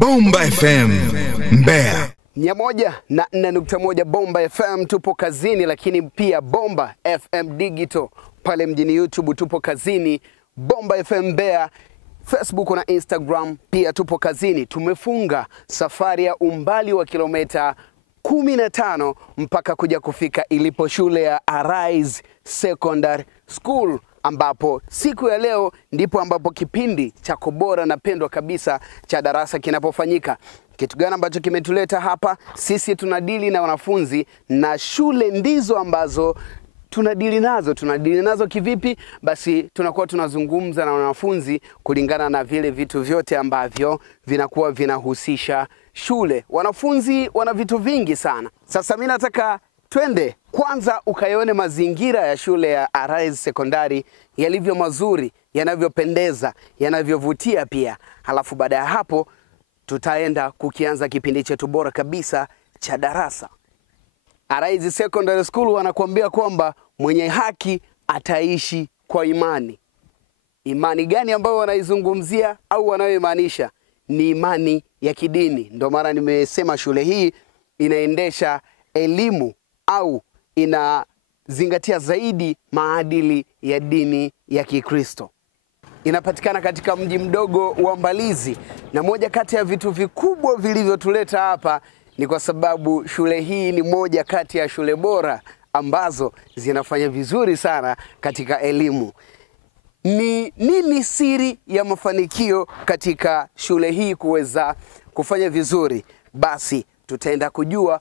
Bomba FM Mbeya 104.1 Bomba FM tupo kazini, lakini pia Bomba FM Digital pale mjini YouTube tupo kazini. Bomba FM Mbeya Facebook na Instagram pia tupo kazini. Tumefunga safari ya umbali wa kilomita 15 mpaka kuja kufika ilipo shule ya Arise Secondary School, ambapo siku ya leo ndipo ambapo kipindi cha bora na pendwa kabisa cha darasa kinapofanyika. Kitu gani ambacho kimetuleta hapa? Sisi tunadili na wanafunzi na shule ndizo ambazo tunadili nazo kivipi? Basi tunakuwa tunazungumza na wanafunzi kulingana na vile vitu vyote ambavyo vinakuwa vinahusisha shule. Wanafunzi wana vitu vingi sana. Sasa mimi nataka twende kwanza ukaione mazingira ya shule ya Arise Secondary yalivyo mazuri, yanavyopendeza, yanavyovutia pia. Halafu baada ya hapo tutaenda kukianza kipindi chetu bora kabisa cha darasa. Arise Secondary School wanakuambia kwamba mwenye haki ataishi kwa imani. Imani gani ambayo wanaizungumzia au wanayoimaanisha? Ni imani ya kidini. Ndio maana nimesema shule hii inaendesha elimu au inazingatia zaidi maadili ya dini ya Kikristo. Inapatikana katika mji mdogo wa Mbalizi, na moja kati ya vitu vikubwa vilivyotuleta hapa ni kwa sababu shule hii ni moja kati ya shule bora ambazo zinafanya vizuri sana katika elimu. Ni nini siri ya mafanikio katika shule hii kuweza kufanya vizuri? Basi tutaenda kujua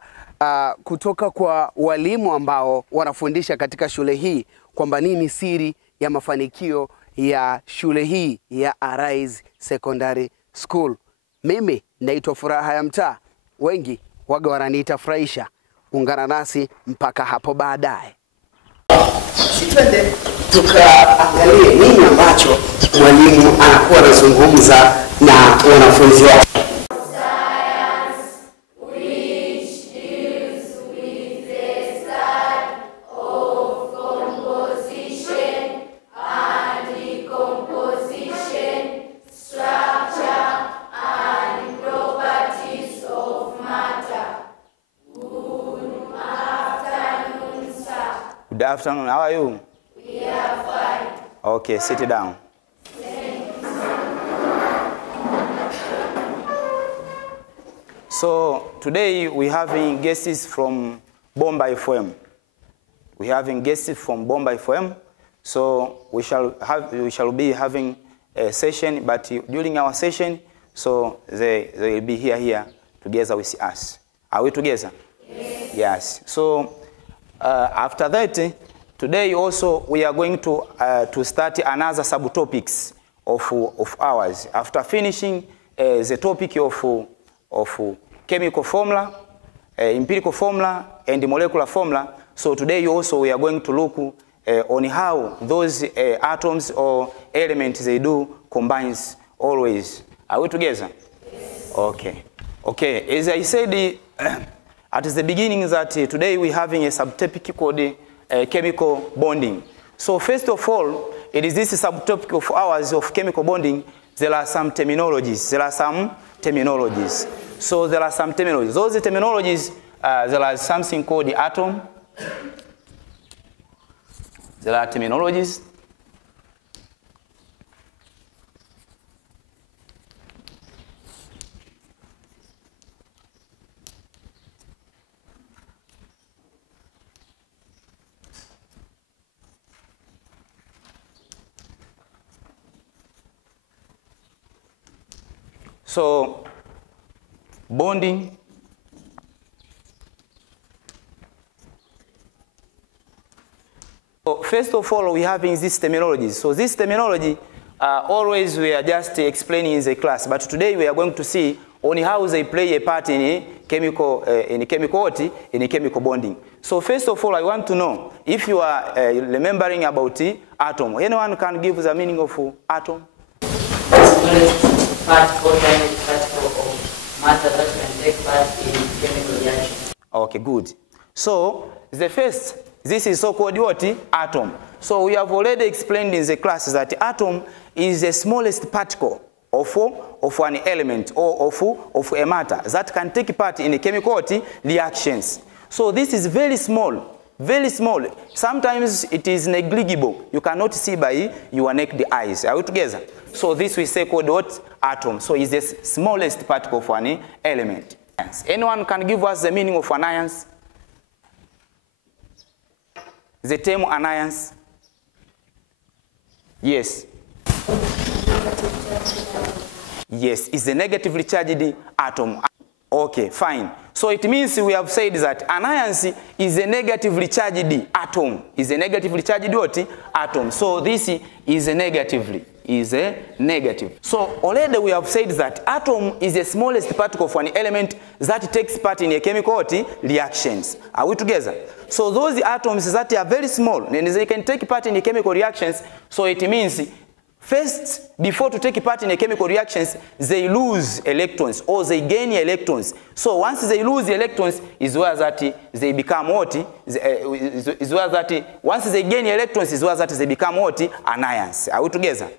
kutoka kwa walimu ambao wanafundisha katika shule hii kwamba nini siri ya mafanikio ya shule hii ya Arise Secondary School. Mimi naitwa Furaha ya Mtaa, wengi waga wananiita Furahisha. Ungana nasi mpaka hapo baadaye. Twende tukaangalie nini ambacho mwalimu anakuwa anazungumza na wanafunzi wake. Good afternoon, how are you? We are fine. Okay, sit down. So today we having guests from Bomba FM. We having guests from Bomba FM. So we shall be having a session, but during our session, so they will be here together with us. Are we together? Yes. Yes. So after that, today also we are going to start another subtopics of ours. After finishing the topic of chemical formula, empirical formula, and molecular formula, so today also we are going to look on how those atoms or elements they do combines always. Are we together? Yes. Okay. Okay. As I said at the beginning that today we're having a subtopic called chemical bonding. So first of all, it is this subtopic of ours of chemical bonding. There are some terminologies. So there are some terminologies. Those terminologies, there are something called the atom. There are terminologies. So, bonding, so first of all, we have in this terminology. So this terminology, always we are just explaining in the class, but today we are going to see only how they play a part in chemical bonding. So first of all, I want to know if you are remembering about the atom. Anyone can give the meaning of atom? Particle of matter that can take part in chemical reaction. Okay, good. So the first, this is so-called what? Atom. So we have already explained in the class that atom is the smallest particle of an element or of a matter that can take part in a chemical reactions. So this is very small, very small. Sometimes it is negligible. You cannot see by your naked eyes. Are we together? So this we say called what? Atom. So it's the smallest particle of an element. Anyone can give us the meaning of anions? The term anions? Yes. Yes, it's a negatively charged atom. Okay, fine. So it means we have said that anions is a negatively charged atom. Is a negatively charged what? Atom. So this is a negatively. Is a negative. So already we have said that atom is the smallest particle of an element that takes part in a chemical reactions. Are we together? So those atoms that are very small and they can take part in the chemical reactions. So it means first, before to take part in a chemical reactions, they lose electrons or they gain electrons. So once they lose electrons, is where that they become what? Is where that once they gain electrons, is where that they become what? Anions. Are we together?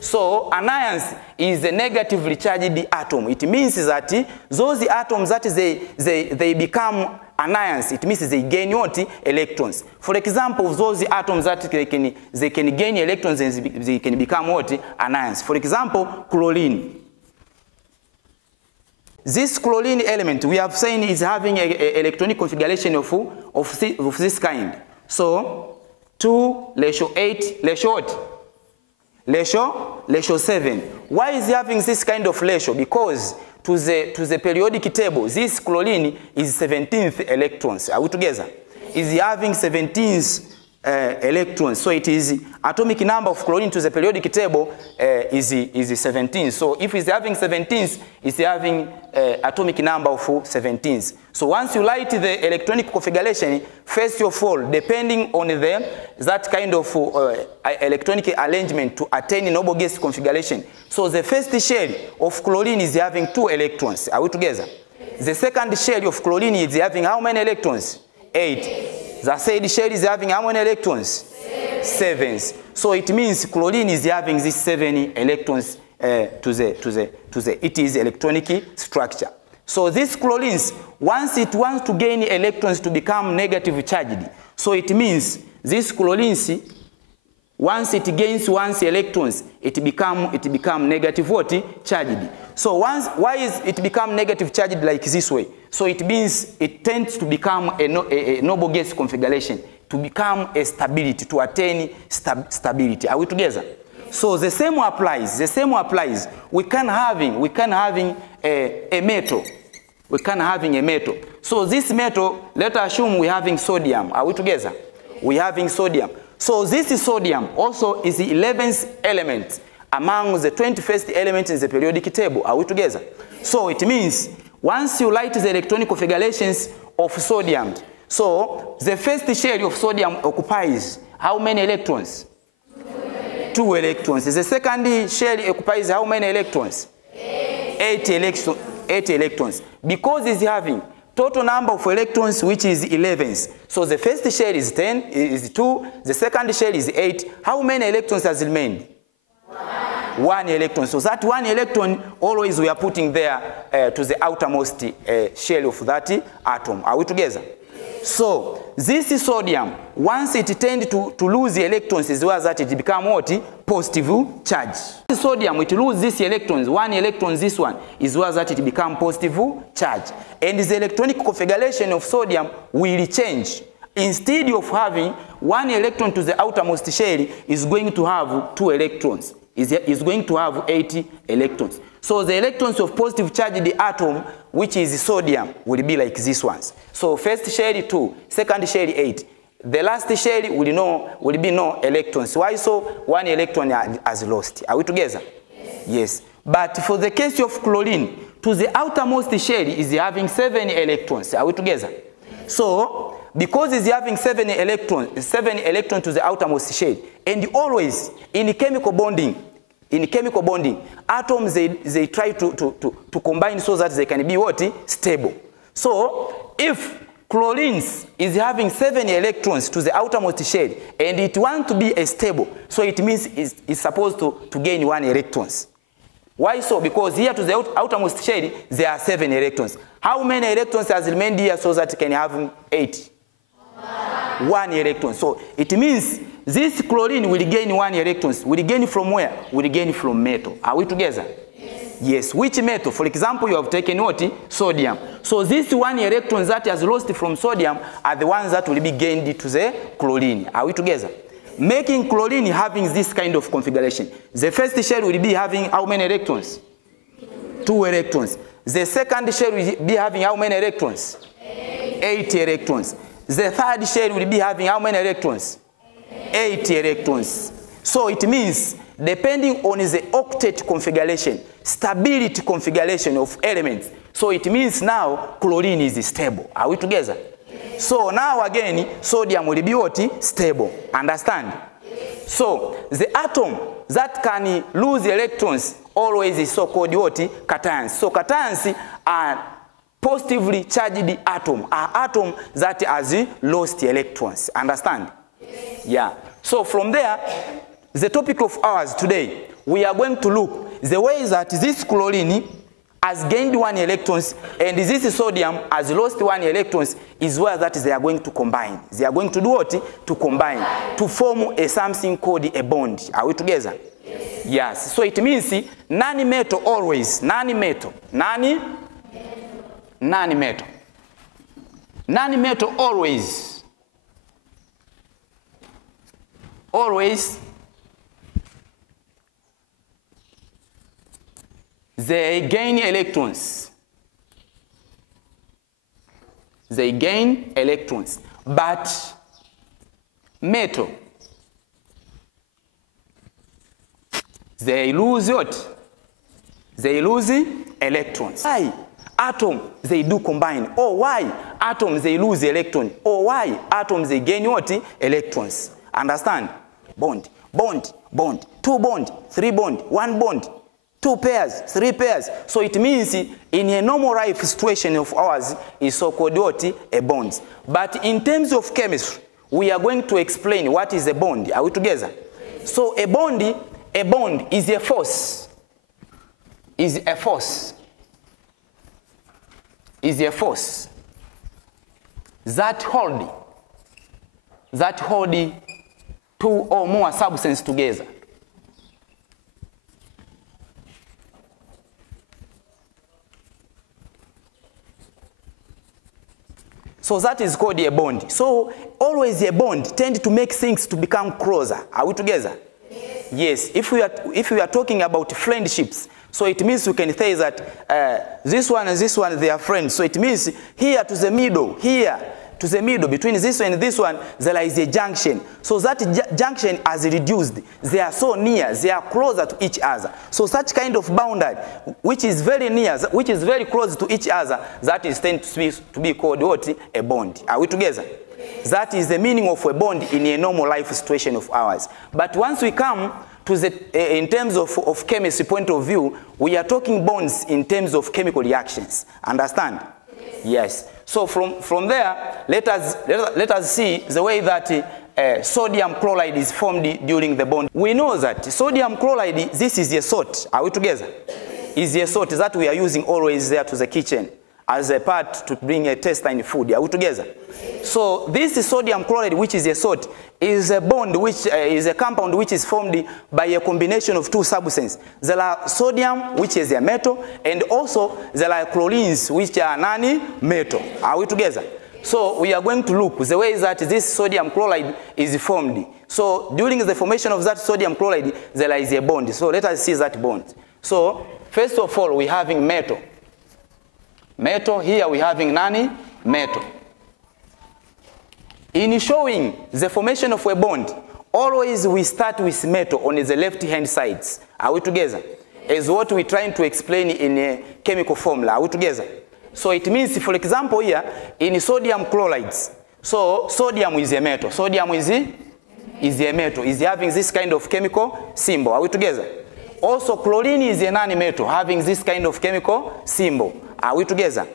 So anions is a negatively charged atom. It means that those atoms that they become anions, it means they gain what? Electrons. For example, those atoms that they can gain electrons and they can become what? Anions. For example, chlorine. This chlorine element we have seen is having an electronic configuration of this kind. So 2:8 ratio what? Ratio 7. Why is he having this kind of ratio? Because to the periodic table, this chlorine is 17th electrons. Are we together? Is having 17th electrons. So it is atomic number of chlorine to the periodic table is 17. So if it's having 17th, it's having atomic number of 17. So once you write the electronic configuration, first of all, depending on that kind of electronic arrangement to attain noble gas configuration. So the first shell of chlorine is having 2 electrons. Are we together? The second shell of chlorine is having how many electrons? 8. The third shell is having how many electrons? 7. So it means chlorine is having these 7 electrons to the it is electronic structure. So these chlorines, once it wants to gain electrons to become negative charged, so it means this chlorine, once it gains electrons, it become negative what? Charged. So why is it become negative charged like this way? So it means it tends to become a noble gas configuration, to become a stability, to attain stability. Are we together? So the same applies. The same applies. We can having a metal. We can having a metal. So this metal, let us assume we're having sodium. Are we together? We're having sodium. So this sodium also is the 11th element among the 21st elements in the periodic table. Are we together? So it means once you write the electronic configurations of sodium, so the first shell of sodium occupies how many electrons? 2 electrons. The second shell occupies how many electrons? 8 electrons. Because it's having total number of electrons which is 11. So the first shell is 10, is 2, the second shell is 8. How many electrons has remained? 1 electron. So that 1 electron always we are putting there to the outermost shell of that atom. Are we together? So this is sodium. Once it tends to lose the electrons, is where that it become what? Positive charge. Sodium, it loses these electrons. 1 electron, this one, is where that it become positive charge. And the electronic configuration of sodium will change. Instead of having 1 electron to the outermost shell, is going to have 2 electrons. Is going to have 80 electrons. So the electrons of positive charged atom, which is sodium, will be like these ones. So first shell 2, second shell 8. The last shell will be no electrons. Why so? 1 electron has lost. Are we together? Yes. But for the case of chlorine, to the outermost shell is having 7 electrons. Are we together? So because it's having 7 electrons to the outermost shell, and always in chemical bonding, atoms they try to combine so that they can be what? Stable. So if chlorine is having 7 electrons to the outermost shell and it wants to be stable, so it means it's supposed to gain 1 electrons. Why so? Because here to the outermost shell, there are 7 electrons. How many electrons has remained here so that it can have 8? 1 electron. So it means this chlorine will gain 1 electron. Will gain from where? Will gain from metal. Are we together? Yes. Which metal? For example, you have taken what? Sodium. So these 1 electrons that has lost from sodium are the ones that will be gained to the chlorine. Are we together? Making chlorine having this kind of configuration. The first shell will be having how many electrons? 2 electrons. The second shell will be having how many electrons? 8 electrons. The third shell will be having how many electrons? 8 electrons. So it means, depending on the octet configuration, stability configuration of elements, so it means now chlorine is stable. Are we together? So now again, sodium will be what? Stable. Understand? So the atom that can lose electrons always is so-called what? Cations. So cations are positively charged atom, are atom that has lost electrons. Understand? Yeah. So from there, the topic of ours today, we are going to look the way that this chlorine has gained 1 electrons and this sodium has lost 1 electrons is where that they are going to combine. They are going to do what? To combine, to form something called a bond. Are we together? Yes. So it means non-metal always, non-metal always they gain electrons. They gain electrons. But metal, they lose what? They lose electrons. Why? Atom, they do combine. Or why? Atoms, they lose electron. Or why? Atoms, they gain what? Electrons. Understand? Bond, bond, bond. 2 bond, 3 bond, 1 bond. 2 pairs, 3 pairs. So it means in a normal life situation of ours is so-called what? A bond. But in terms of chemistry, we are going to explain what is a bond. Are we together? So a bond is a force. Is a force that hold 2 or more substances together. So that is called a bond. So always a bond tends to make things to become closer. Are we together? Yes. If we are talking about friendships, so it means we can say that this one and this one, they are friends. So it means here to the middle, between this one and this one, there is a junction. So that junction has reduced. They are so near, they are closer to each other. So such kind of boundary, which is very near, which is very close to each other, that is tend to be called what? A bond. Are we together? That is the meaning of a bond in a normal life situation of ours. But once we come to the, in terms of chemistry point of view, we are talking bonds in terms of chemical reactions. Understand? Yes. So from there, let us see the way that sodium chloride is formed during the bond. We know that sodium chloride, this is a salt. Are we together? Is a salt that we are using always there to the kitchen as a part to bring a taste in food. Are we together? So this sodium chloride, which is a salt, is a bond which is a compound which is formed by a combination of 2 substances. There are sodium, which is a metal, and also there are chlorines, which are non-metal. Are we together? So we are going to look the way that this sodium chloride is formed. So during the formation of that sodium chloride, there is a bond. So let us see that bond. So first of all, we are having metal. Metal, here we are having non-metal. In showing the formation of a bond, always we start with metal on the left-hand sides. Are we together? As what we're trying to explain in a chemical formula. Are we together? So it means, for example, here, in sodium chlorides, so sodium is a metal. Sodium is a metal. Is having this kind of chemical symbol. Are we together? Also, chlorine is a non-metal, having this kind of chemical symbol. Are we together?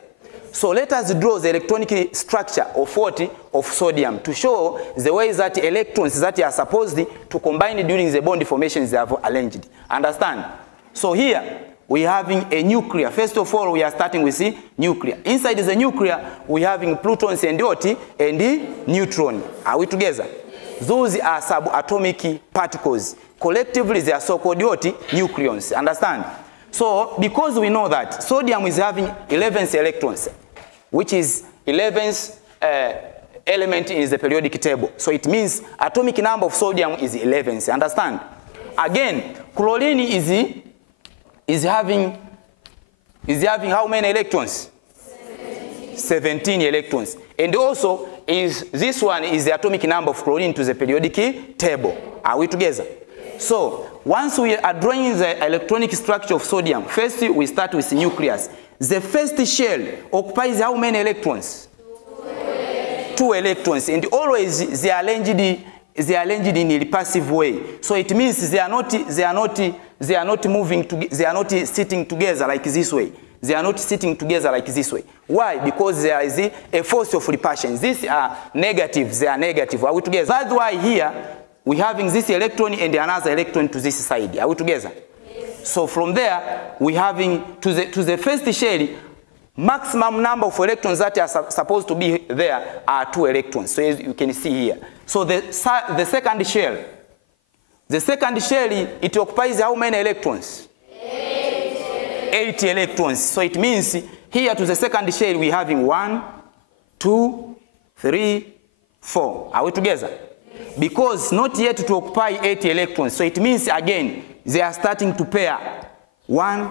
So let us draw the electronic structure of what? Of sodium, to show the way that electrons that are supposed to combine during the bond formations they have arranged. Understand? So here, we having a nuclear. First of all, we are starting with the nuclear. Inside the nuclear, we having protons and what? And the neutron. Are we together? Those are subatomic particles. Collectively, they are so-called what? Nucleons. Understand? So, because we know that sodium is having 11 electrons, which is 11th element in the periodic table. So it means atomic number of sodium is 11. Understand? Again, chlorine is having how many electrons? 17 electrons. And also, this one is the atomic number of chlorine to the periodic table. Are we together? So, once we are drawing the electronic structure of sodium, first we start with the nucleus. The first shell occupies how many electrons? 2 electrons. And always they are arranged in a repulsive way. So it means they are not moving together, they are not sitting together like this way. They are not sitting together like this way. Why? Because there is a force of repulsion. These are negative, they are negative. Are we together? That's why here we having this electron and another electron to this side. Are we together? Yes. So from there we having to the first shell, maximum number of electrons that are supposed to be there are 2 electrons. So as you can see here. So the second shell, it occupies how many electrons? 8 electrons. So it means here to the second shell we having 1, 2, 3, 4. Are we together? Yes. Because not yet to occupy 8 electrons. So it means again they are starting to pair 1,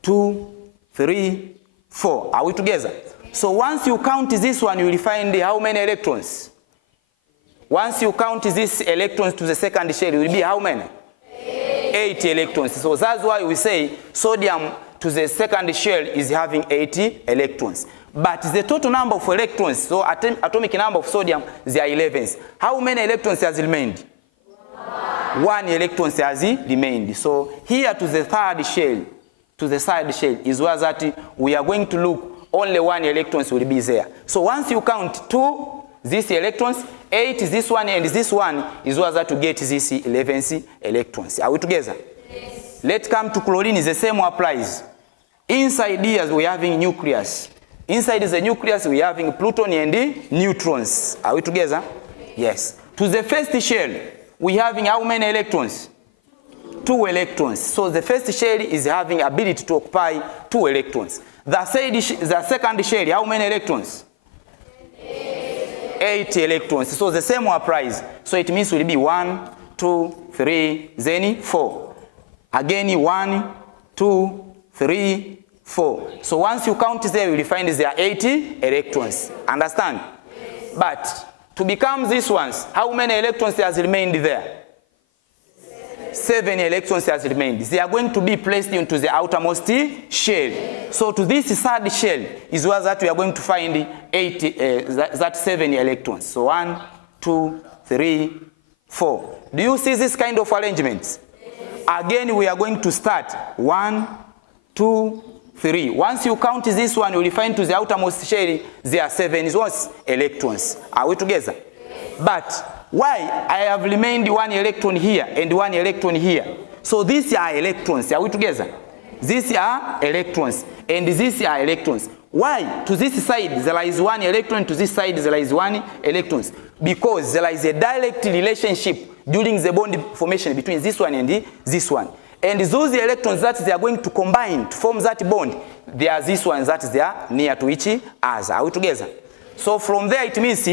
2, 3, 4. Are we together? So once you count this one, you will find how many electrons? Once you count these electrons to the second shell, it will be how many? 8 electrons. So that's why we say sodium to the second shell is having 80 electrons. But the total number of electrons, so atomic number of sodium, they are 11. How many electrons has remained? 1 electron has remained. So here to the third shell, is where that we are going to look, only 1 electron will be there. So once you count 2, these electrons, 8 this one and this one, is where that to get these 11 electrons. Are we together? Yes. Let's come to chlorine, the same applies. Inside here we are having nucleus. Inside the nucleus we are having proton and neutrons. Are we together? Yes. To the first shell, we are having how many electrons? 2 electrons. So the first shell is having ability to occupy 2 electrons. The second shell, how many electrons? 8 electrons. So the same applies. So it means will be 1, 2, 3, then 4. Again 1, 2, 3, 4. So once you count there, you will find there are 80 electrons. Understand? Yes. But to become these ones, how many electrons has remained there? 7 electrons has remained. They are going to be placed into the outermost shell. So to this third shell is where that we are going to find 7 electrons. So 1, 2, 3, 4. Do you see this kind of arrangements? Again, we are going to start 1, 2, 3. Once you count this one, you will find to the outermost shell there are 7 electrons. Are we together? But why I have remained 1 electron here and 1 electron here? So these are electrons. Are we together? These are electrons and these are electrons. Why? To this side there is 1 electron, to this side there is 1 electron. Because there is a direct relationship during the bond formation between this one and this one. And those electrons that they are going to combine to form that bond, they are these ones that they are near to each other. Are we together? So from there it means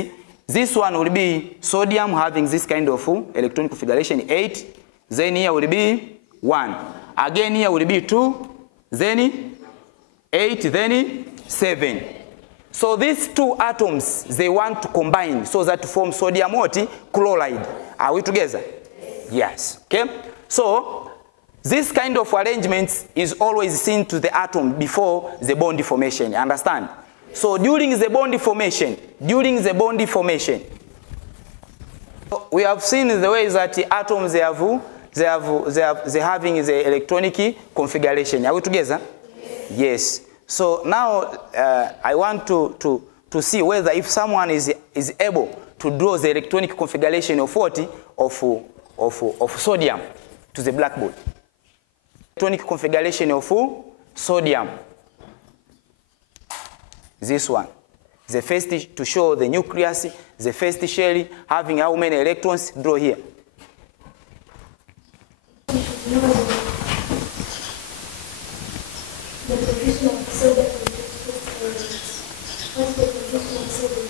this one will be sodium having this kind of electron configuration 8. Then here will be 1. Again here will be 2. Then 8. Then 7. So these 2 atoms, they want to combine so that to form sodium what? Chloride. Are we together? Yes. Okay. So this kind of arrangement is always seen to the atom before the bond formation. Understand? So during the bond formation, we have seen the ways that the atoms they're having the electronic configuration. Are we together? Yes. So now I want to see whether if someone is able to draw the electronic configuration of what? Of sodium to the blackboard. Electronic configuration of sodium. This one. The first to show the nucleus, the first shell having how many electrons? Draw here. The position of sodium what's the position of sodium?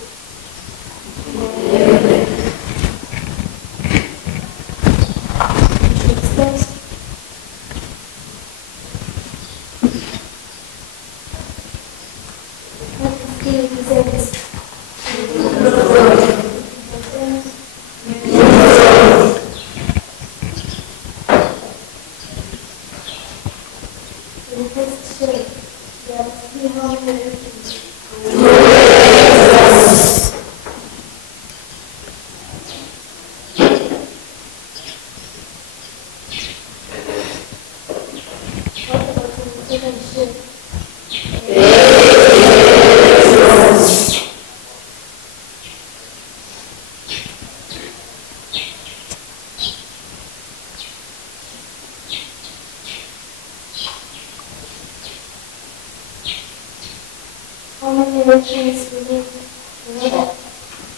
How many electrons we need in order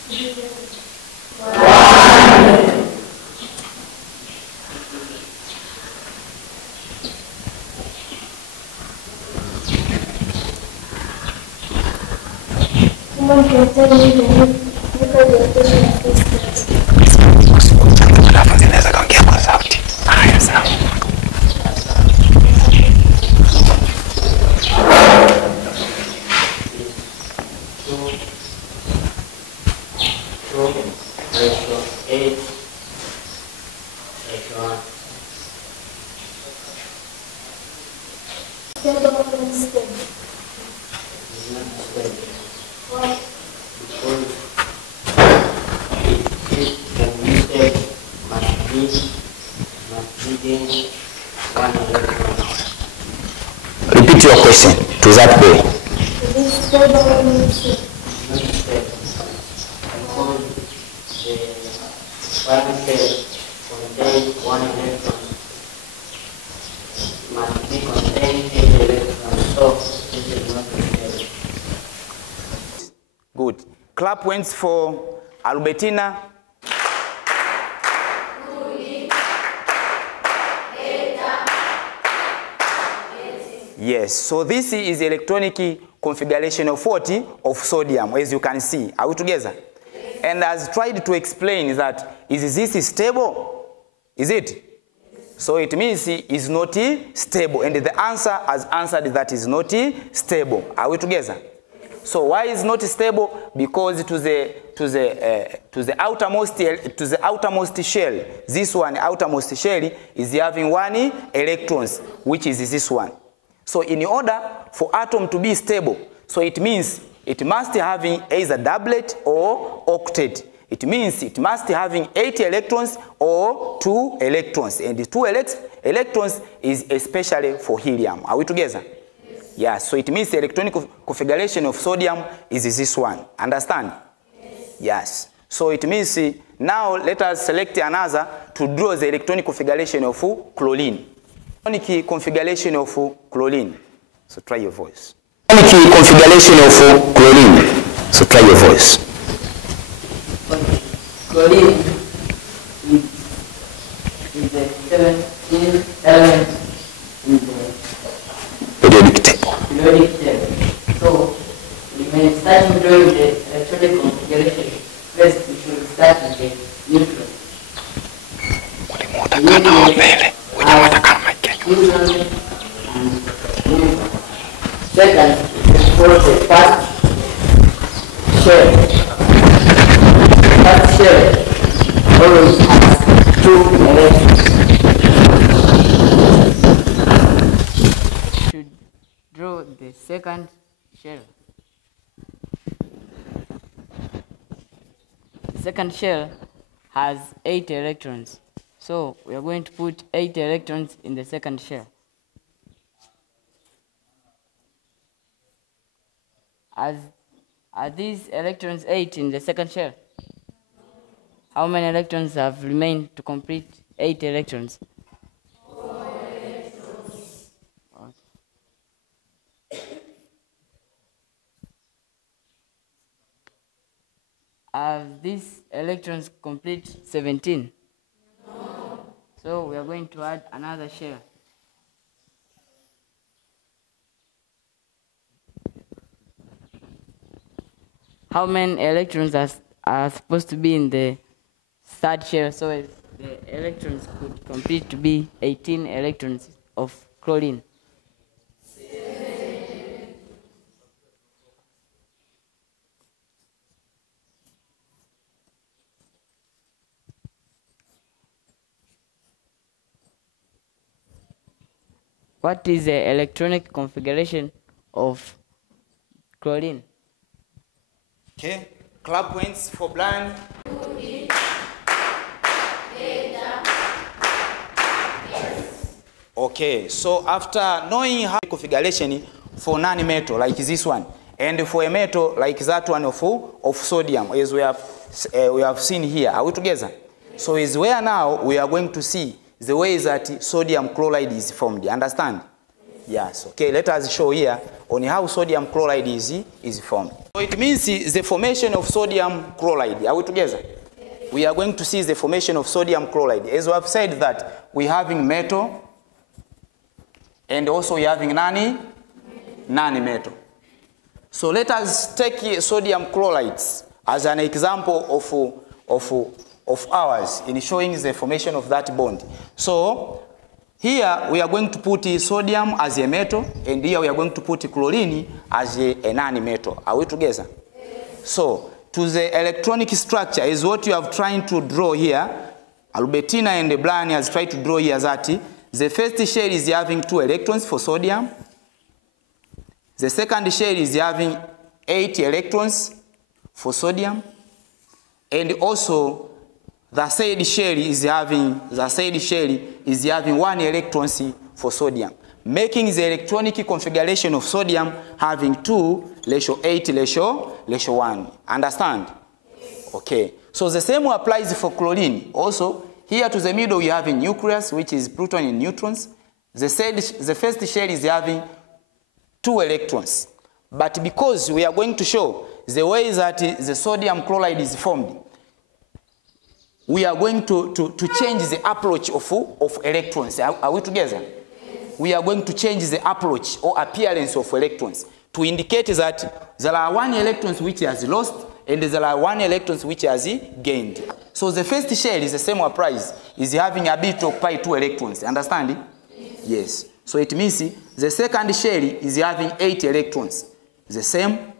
to do that? Someone can tell me the nuclear rotation of this gas. Alafu zinaweza kaongea kwa sauti. Haya sawa. Why? Repeat your question to that boy. This stable means One cell contains one electron, must be contained 8 electrons, so this is not stable. Good. Clap once for Albertina. Yes, so this is electronic configuration of what? Of sodium, as you can see. Are we together? Yes. And has tried to explain that, is this stable? Is it? Yes. So it means it is not stable. And the answer has answered that is not stable. Are we together? Yes. So why is not stable? Because to the outermost shell, this one outermost shell is having one electrons, which is this one. So in order for atom to be stable, so it means it must having either doublet or octet. It means it must having 8 electrons or 2 electrons. And the 2 electrons is especially for helium. Are we together? Yes. Yeah, so it means the electronic configuration of sodium is this one. Understand? Yes. Yes. So it means now let us select another to draw the electronic configuration of chlorine. Electronic configuration of chlorine. So try your voice. Electronic configuration of chlorine. So try your voice. Chlorine is the 17th element in the Periodic table. periodic table. So we may start drawing the electronic configuration. First, we should start with the nucleus. The nucleus usually and neutron. Second, for the first shell. First shell always has 2 electrons. Should draw the second shell. The second shell has 8 electrons. So we are going to put 8 electrons in the second shell. Are these electrons 8 in the second shell? How many electrons have remained to complete 8 electrons? 4 electrons. these electrons complete 17? No. So we are going to add another shell. How many electrons are supposed to be in the third shell so as the electrons could complete to be 18 electrons of chlorine? 7. What is the electronic configuration of chlorine? Okay, clap hands for blind. Okay, so after knowing how configuration for non-metal like this one, and for a metal like that one of sodium, as we have seen here, are we together? So is where now we are going to see the way that sodium chloride is formed. Understand? Yes. Okay, let us show here on how sodium chloride is formed. So it means the formation of sodium chloride. Are we together? Yes. We are going to see the formation of sodium chloride. As we have said that we are having metal and also we are having non-metal. So let us take sodium chloride as an example of ours in showing the formation of that bond. So here we are going to put sodium as a metal, and here we are going to put chlorine as a non-metal. Are we together? Yes. So to the electronic structure is what you have trying to draw here. Albertina and Brian has tried to draw here that the first shell is having 2 electrons for sodium. The second shell is having 8 electrons for sodium, and also the third shell is having 1 electron for sodium, making the electronic configuration of sodium having 2:8:1. Understand? Yes. Okay. So the same applies for chlorine. Also, here to the middle you have a nucleus, which is proton and neutrons. The first shell is having 2 electrons. But because we are going to show the way that the sodium chloride is formed, we are going to change the approach of electrons. Are we together? Yes. We are going to change the approach or appearance of electrons to indicate that there are 1 electron which has lost and there are 1 electron which has gained. So the first shell is the same applies, is having ability to occupy 2 electrons. Understand? Yes. Yes. So it means the second shell is having 8 electrons. The same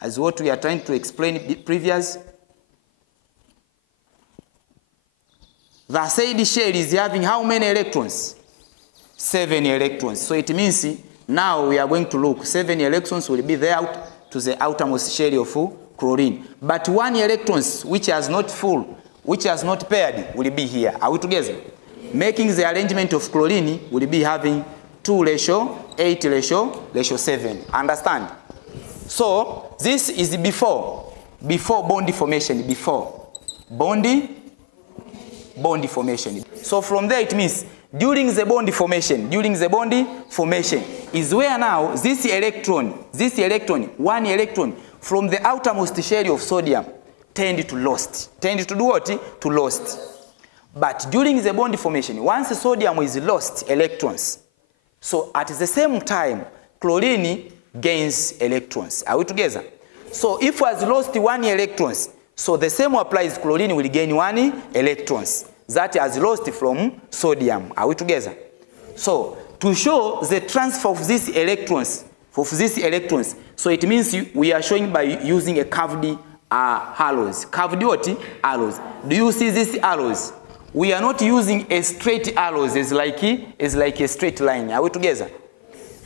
as what we are trying to explain previous. The third shell is having how many electrons? 7 electrons. So it means now we are going to look. 7 electrons will be there out to the outermost shell of chlorine. But 1 electron which has not full, which has not paired, will be here. Are we together? Yes. Making the arrangement of chlorine will be having 2:8:7. Understand? Yes. So this is before bond formation, before bond formation. So from there it means during the bond formation is where now this electron, 1 electron from the outermost shell of sodium tend to lost. Tend to do what? To lost. But during the bond formation, once sodium is lost electrons, so at the same time chlorine gains electrons. Are we together? So if has lost 1 electrons, so the same applies, chlorine will gain 1 electrons that has lost from sodium. Are we together? So to show the transfer of these electrons, so it means we are showing by using a curved arrows. Curved what? Arrows. Do you see these arrows? We are not using a straight arrows as like a straight line. Are we together?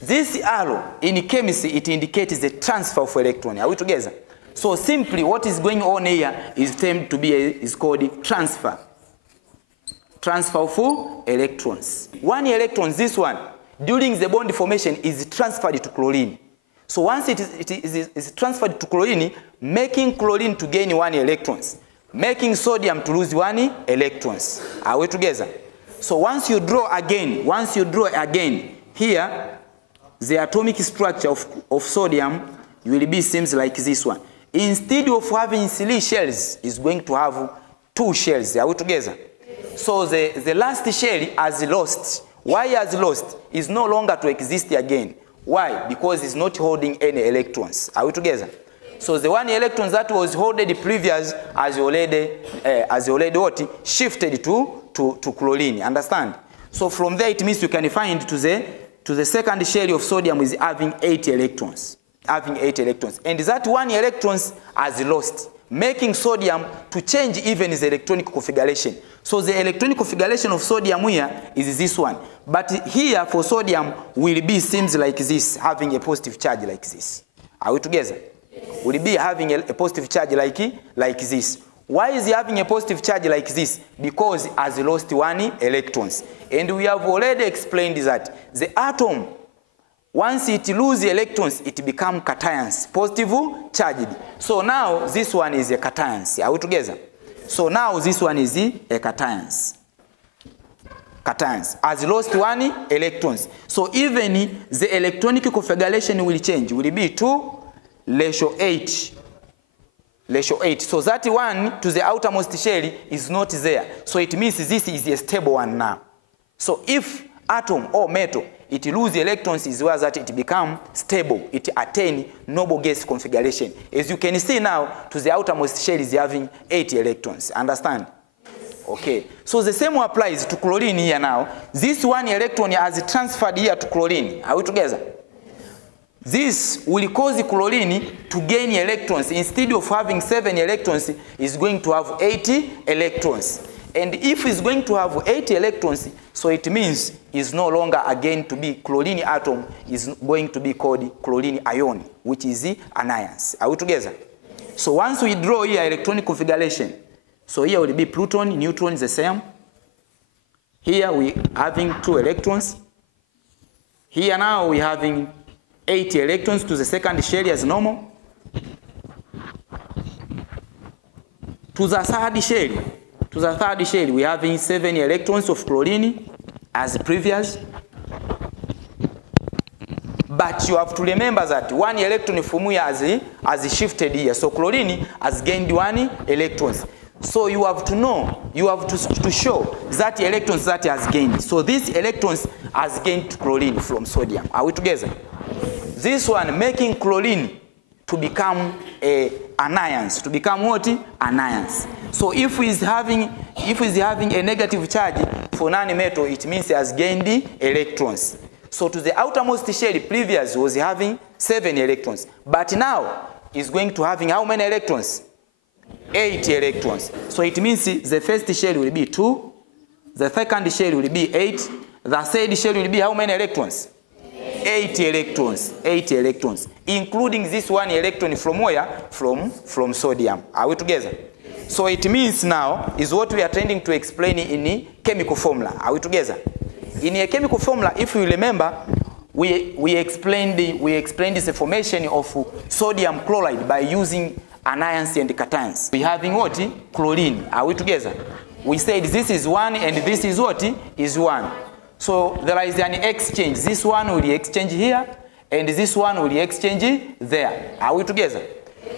This arrow in chemistry, it indicates the transfer of electron. Are we together? So simply what is going on here is termed to be is called transfer. Transfer of electrons. 1 electron, this one, during the bond formation is transferred to chlorine. So once it is transferred to chlorine, making chlorine to gain 1 electrons, making sodium to lose 1 electrons. Are we together? So once you draw again, here, the atomic structure of sodium will be seems like this one. instead of having 3 shells, is going to have 2 shells. Are we together? Yes. So the last shell has lost. Why has lost? Is no longer to exist again. Why? Because it's not holding any electrons. Are we together? Yes. So the 1 electron that was holding previous has already what? Shifted to chlorine. Understand? So from there it means you can find to the second shell of sodium is having 8 electrons. Having 8 electrons. And that 1 electron has lost, making sodium to change even its electronic configuration. So the electronic configuration of sodium here is this one. But here for sodium will be seems like this, having a positive charge like this. Are we together? Yes. Will be having a positive charge like this. Why is he having a positive charge like this? Because it has lost 1 electrons. And we have already explained that the atom, once it loses electrons, it becomes cations, positive charged. So now this one is a cations. Are we together? So now this one is a cations. Cations has lost 1 electrons. So even the electronic configuration will change. Will be 2:8. Ratio 8. So that one to the outermost shell is not there. So it means this is a stable one now. So if atom or metal, it loses electrons is where that it becomes stable. It attains noble gas configuration. As you can see now, to the outermost shell is having 8 electrons. Understand? Okay. So the same applies to chlorine here now. This 1 electron has transferred here to chlorine. Are we together? This will cause chlorine to gain electrons. Instead of having 7 electrons, it's going to have 80 electrons. And if it's going to have 80 electrons, so it means it's no longer again to be chlorine atom, is going to be called chlorine ion, which is the anions. Are we together? So once we draw here electronic configuration, so here will be proton, neutron is the same. Here we having 2 electrons. Here now we having 80 electrons to the second shell as normal. To the third shell, we having 7 electrons of chlorine as previous. But you have to remember that 1 electron from here has shifted here. So chlorine has gained 1 electrons. So you have to know, you have to show that electrons that has gained. So these electrons has gained chlorine from sodium. Are we together? This one making chlorine to become anions. To become what? Anions. So if he's having a negative charge for non-metal, it means he has gained electrons. So to the outermost shell, previous was having 7 electrons. But now is going to having how many electrons? 8 electrons. So it means the first shell will be 2, the second shell will be 8, the third shell will be how many electrons? 8 electrons. 8 electrons. Including this 1 electron from where? From sodium. Are we together? So it means now is what we are trying to explain in a chemical formula. Are we together? In a chemical formula, if you remember, we explained the formation of sodium chloride by using anions and cations. We having what? Chlorine. Are we together? We said this is 1 and this is what? Is 1. So there is an exchange. This one will exchange here and this one will exchange there. Are we together?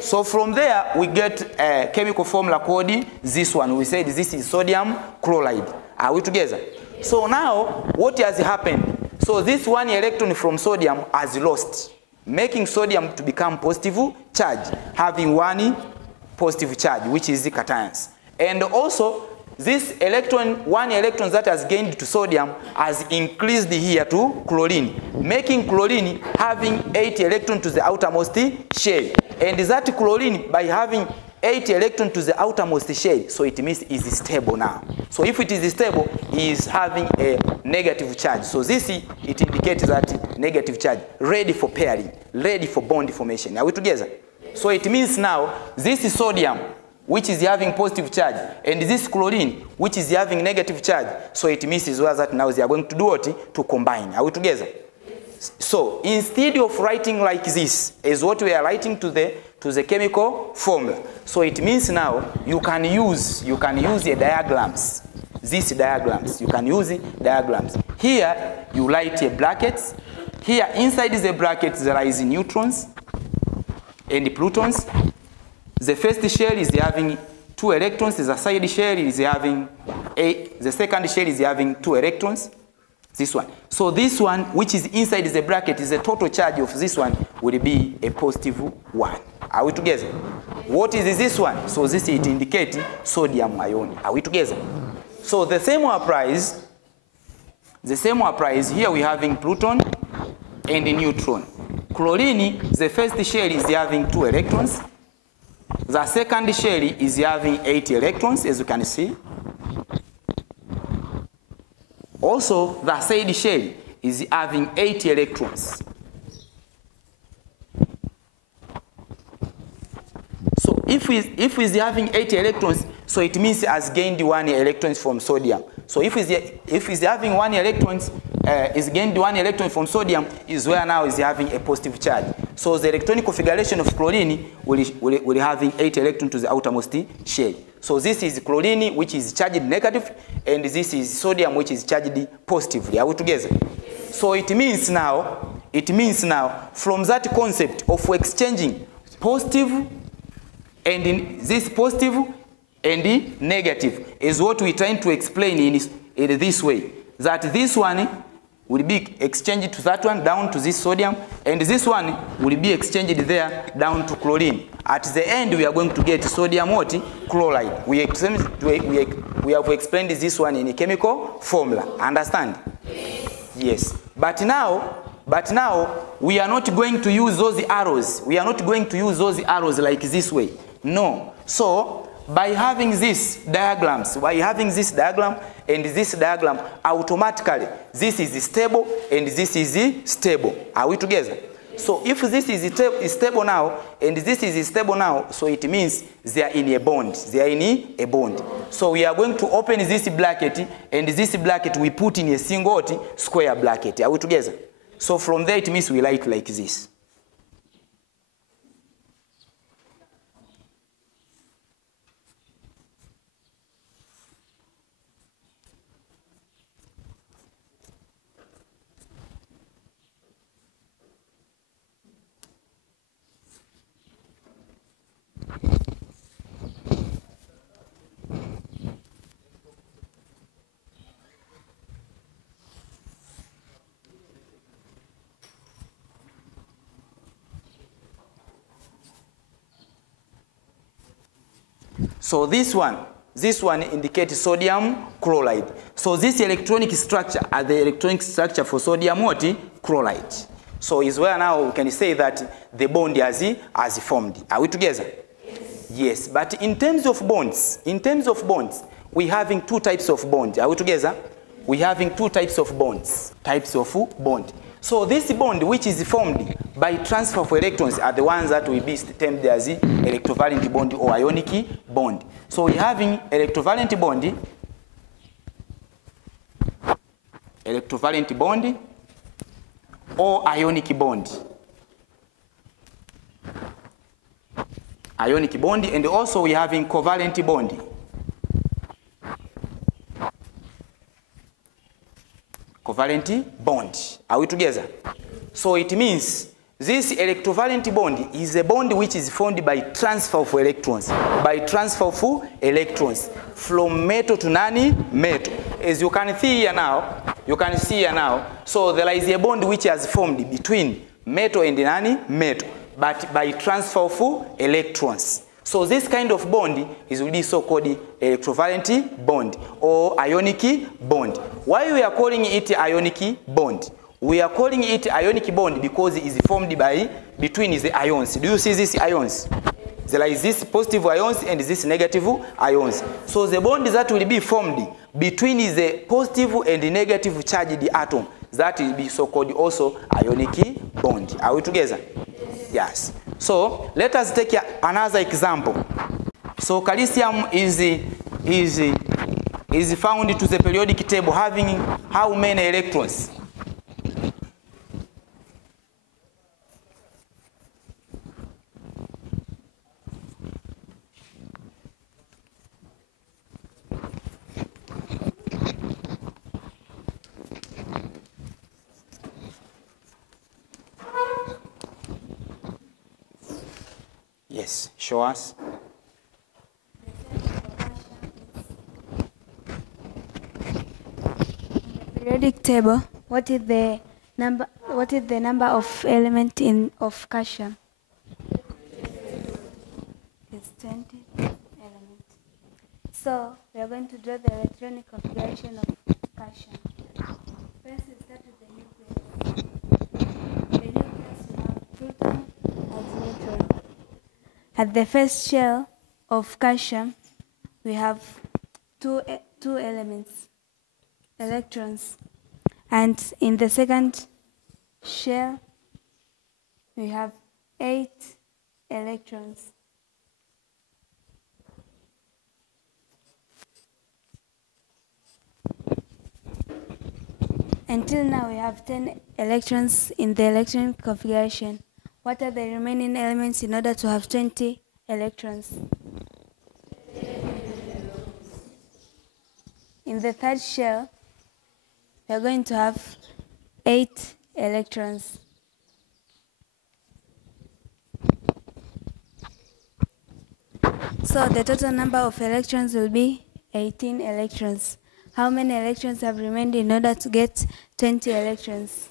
So from there we get a chemical formula called this one. We said this is sodium chloride. Are we together? So now what has happened? So this 1 electron from sodium has lost, making sodium to become positive charge, having 1 positive charge, which is the cations. And also this 1 electron that has gained to sodium has increased here to chlorine, making chlorine having 8 electrons to the outermost shell. And that chlorine, by having 8 electrons to the outermost shell, so it means it is stable now. So if it is stable, it is having a negative charge. So this, it indicates that negative charge, ready for pairing, ready for bond formation. Are we together? So it means now, this is sodium, which is having positive charge, and this chlorine, which is having negative charge. So it means as well that now they are going to do what? To combine. Are we together? So instead of writing like this, is what we are writing to the chemical formula. So it means now you can use the diagrams. These diagrams, you can use diagrams. Here you write a brackets. Here inside the brackets there is neutrons and protons. The first shell is having 2 electrons, the side shell is having the second shell is having 2 electrons, this one. So this one, which is inside the bracket, is the total charge of this one will be a positive 1. Are we together? What is this one? So this it indicates sodium ion. Are we together? So the same applies. The same applies. Here we having proton and neutron. Chlorine, the first shell is having 2 electrons. The second shell is having 8 electrons, as you can see. Also, the side shell is having 8 electrons. So if it's having 8 electrons, so it means it has gained 1 electron from sodium. So if it's having 1 electron, is gained 1 electron from sodium, is where now is having a positive charge. So the electronic configuration of chlorine will having 8 electrons to the outermost shell. So this is chlorine, which is charged negative, and this is sodium, which is charged positively. Are we together? So it means now, from that concept of exchanging positive and this positive and negative is what we're trying to explain in this way. That this one will be exchanged to that one down to this sodium, and this one will be exchanged there down to chlorine. At the end, we are going to get sodium what? Chloride. We have explained this one in a chemical formula. Understand? Yes. But now we are not going to use those arrows. We are not going to use those arrows like this way. No. So by having these diagrams, and this diagram, automatically this is stable and this is stable. Are we together? So if this is stable now and this is stable now, so it means they are in a bond. They are in a bond. So we are going to open this bracket, and this bracket we put in a single square bracket. Are we together? So from there it means we write like this. So this one indicates sodium chloride. So this electronic structure are the electronic structure for sodium what? Chloride. So is where now we can say that the bond has formed. Are we together? Yes. But in terms of bonds, we having 2 types of bond. Are we together? We having 2 types of bonds. So this bond which is formed by transfer of electrons are the ones that will be termed as electrovalent bond or ionic bond. So we having electrovalent bond or ionic bond. And also we having covalent bond. Are we together? So it means this electrovalent bond is a bond which is formed by transfer of electrons. From metal to non-metal. As you can see here now, so there is a bond which has formed between metal and non-metal, but by transfer of electrons. So this kind of bond is really so-called electrovalent bond or ionic bond. Why we are calling it ionic bond? We are calling it ionic bond because it is formed between the ions. Do you see these ions? There is this positive ions and this negative ions. So the bond that will be formed between the positive and the negative charged atom, that will be so-called also ionic bond. Are we together? Yes. So let us take another example. So calcium is found to the periodic table having how many electrons? Yes, show us. periodic table, what is the number of element of calcium? It's 20 elements. So we are going to draw the electronic configuration of calcium. First we start with the nucleus. The nucleus will have proton and neutron. At the first shell of calcium, we have two elements, electrons. And in the second shell, we have 8 electrons. Until now, we have 10 electrons in the electron configuration. What are the remaining elements in order to have 20 electrons? In the third shell, we are going to have 8 electrons. So the total number of electrons will be 18 electrons. How many electrons have remained in order to get 20 electrons?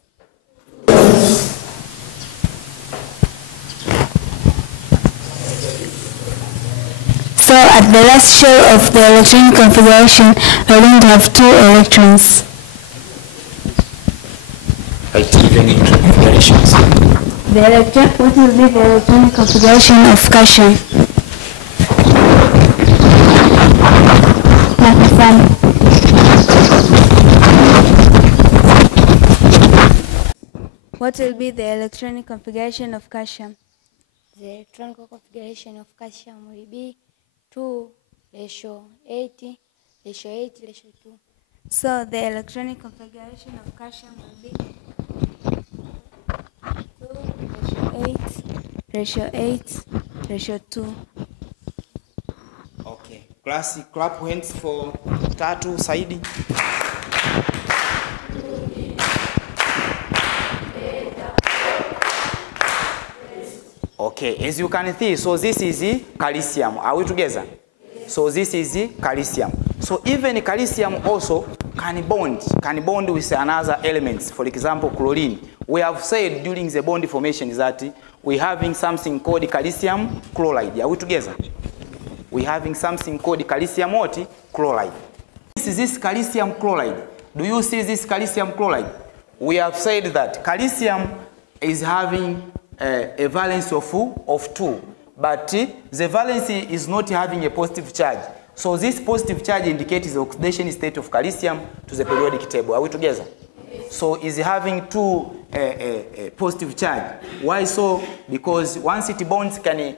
So at the last shell of the electronic configuration, we're going to have 2 electrons. Configurations. What will be the electronic configuration of calcium? What will be the electronic configuration of calcium? The electronic configuration of calcium will be 2:8:8:2. So the electronic configuration of calcium will be 2:8:8:2. Okay. Class, clap hands for Tatu Saidi. Okay, as you can see, so this is the calcium. Are we together? So this is the calcium. So even calcium also can bond with another elements. For example, chlorine. We have said during the bond formation that we're having something called calcium chloride. Are we together? We're having something called calcium what? Chloride. This is this calcium chloride. Do you see this calcium chloride? We have said that calcium is having a valence of 2, but the valence is not having a positive charge. So this positive charge indicates the oxidation state of calcium to the periodic table. Are we together? So is having 2 positive charge. Why so? Because once it bonds can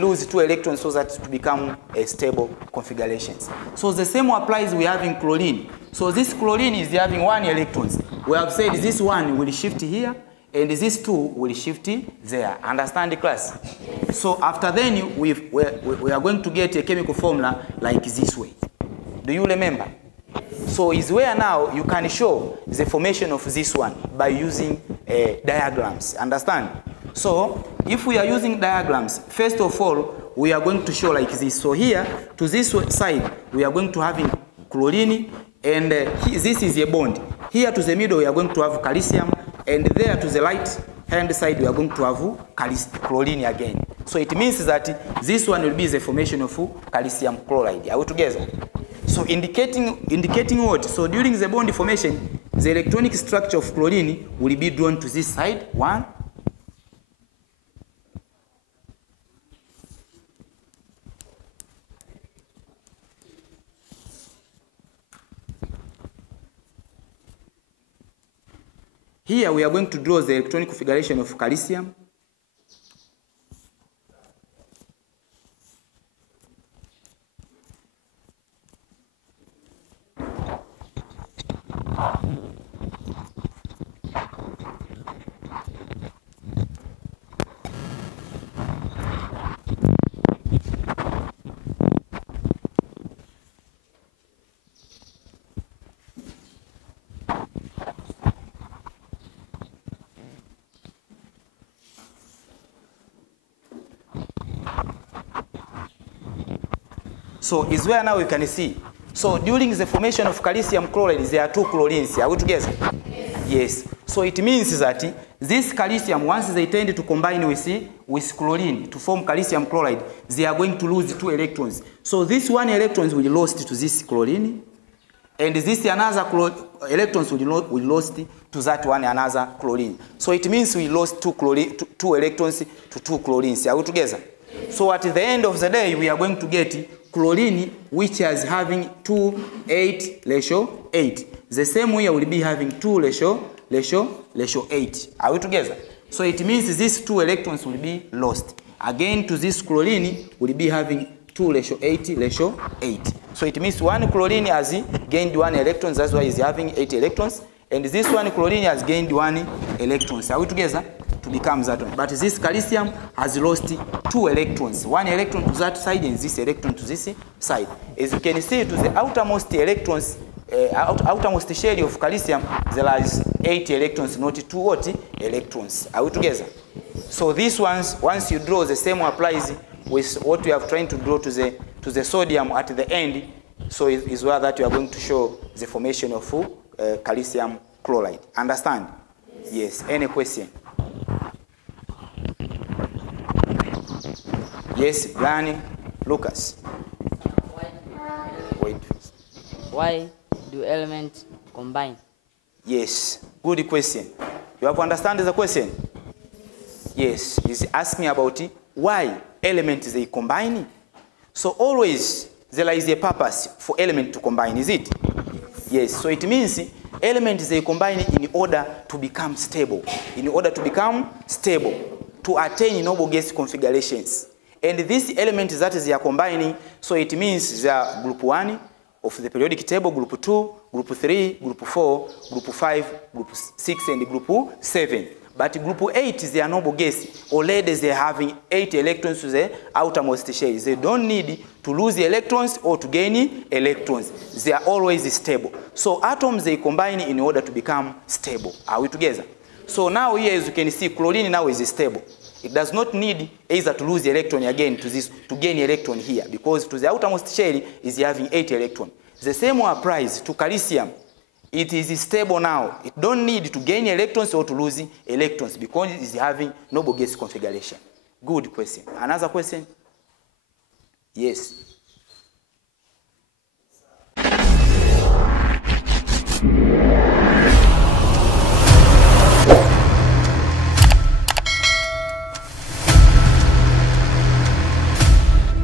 lose 2 electrons so that to become a stable configurations. So the same applies we have in chlorine. So this chlorine is having 1 electrons. We have said this one will shift here and these 2 will shift there. Understand the class? So after then we are going to get a chemical formula like this way. Do you remember? So is where now you can show the formation of this one by using diagrams. Understand? So if we are using diagrams, first of all, we are going to show like this. So here to this side, we are going to have chlorine, and this is a bond. Here to the middle, we are going to have calcium, and there to the right hand side, we are going to have chlorine again. So it means that this one will be the formation of calcium chloride. Are we together? So indicating what? So during the bond formation, the electronic structure of chlorine will be drawn to this side, 1. Here we are going to draw the electronic configuration of calcium. So is where now we can see. So during the formation of calcium chloride, there are two chlorines. Are we together? Yes. So it means that this calcium, once they tend to combine with chlorine to form calcium chloride, they are going to lose 2 electrons. So this 1 electrons will lost to this chlorine, and this another electrons will lost to that one another chlorine. So it means we lost 2 electrons to 2 chlorines. Are we together? So at the end of the day, we are going to get chlorine which is having 2:8 ratio 8. The same way will be having 2 ratio 8. Are we together? So it means these 2 electrons will be lost. Again, to this chlorine will be having 2 ratio 8. So it means one chlorine has gained 1 electron, that's why it's having 8 electrons. And this one chlorine has gained 1 electron. Are we together? To become that one. But this calcium has lost 2 electrons. 1 electron to that side and this electron to this side. As you can see, to the outermost electrons, outermost shell of calcium, there is 8 electrons, not 2 what? Electrons. Are we together? So these ones, once you draw, the same applies with what we have trying to draw to the sodium at the end. So is where that we are going to show the formation of calcium chloride. Understand? Yes. Any question? Yes, Granny, Lucas. Wait. Why do elements combine? Yes, good question. You have to understand the question? Yes, he's asking about why elements they combine. So always there is a purpose for element to combine, is it? Yes, so it means elements they combine in order to become stable. In order to become stable, to attain noble gas configurations. And these elements that they are combining, so it means they are group 1 of the periodic table, group 2, group 3, group 4, group 5, group 6, and group 7. But group 8 is their noble gas. Already they are having 8 electrons to the outermost shell. They don't need to lose the electrons or to gain electrons. They are always stable. So atoms they combine in order to become stable. Are we together? So now here, as you can see, chlorine now is stable. It does not need either to lose the electron again to gain electron here, because to the outermost shell is having 8 electrons. The same applies to calcium. It is stable now. It don't need to gain electrons or to lose electrons because it is having noble gas configuration. Good question. Another question? Yes.